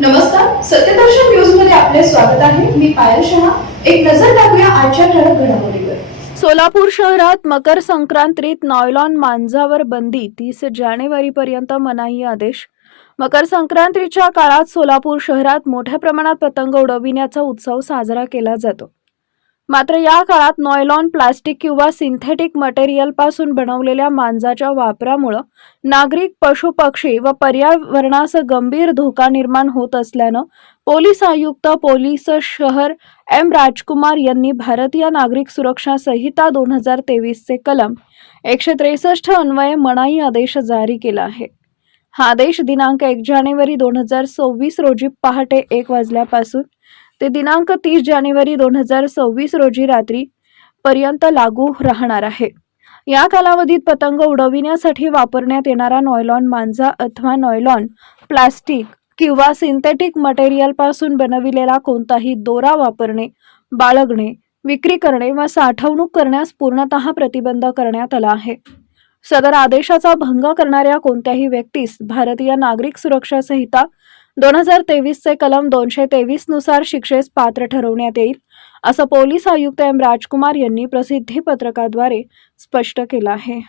नमस्कार सत्यदर्शन न्यूजमध्ये आपले स्वागत आहे. मी पायल शहा. एक नजर टाकूया आजच्या ठळक घडामोडीवर. सोलापूर शहरात मकर संक्रांतीत नॉयलॉन मांजावर बंदी तीस जानेवारीपर्यंत मनाई आदेश. मकर संक्रांतीच्या काळात सोलापूर शहरात मोठ्या प्रमाणात पतंग उडविण्याचा उत्सव साजरा केला जातो. मात्र या काळात नॉयलॉन प्लास्टिक किंवा सिंथेटिक मटेरियलपासून बनवलेल्या मांजाच्या वापरामुळं नागरिक पशु पक्षी व पर्यावरणास गंभीर धोका निर्माण होत असल्यानं पोलीस आयुक्त पोलीस शहर एम. राजकुमार यांनी भारतीय नागरिक सुरक्षा संहिता दोन हजार तेवीसचे कलम एकशे त्रेसष्ट अन्वये मनाई आदेश जारी केला आहे. हा आदेश दिनांक एक जानेवारी दोन हजार सव्वीस रोजी पहाटे एक वाजल्यापासून ते दिनांक तीस जानेवारी दोन हजार सव्वीस रोजी रात्री पर्यंत लागू राहणार आहे. या कालावधीत पतंग उडविण्यासाठी वापरण्यात येणारा नॉयलॉन मांजा अथवा नॉयलॉन प्लास्टिक किंवा सिंथेटिक मटेरियलपासून बनविलेला कोणताही दोरा वापरणे बाळगणे विक्री करणे व साठवणूक करण्यास पूर्णतः प्रतिबंध करण्यात आला आहे. सदर आदेशाचा भंग करणाऱ्या कोणत्याही व्यक्तीस भारतीय नागरिक सुरक्षा संहिता दोन हजार तेवीसचे कलम दोनशे तेवीसनुसार शिक्षेस पात्र ठरवण्यात येईल असं पोलीस आयुक्त एम राजकुमार यांनी प्रसिद्धी पत्रकाद्वारे स्पष्ट केलं आहे.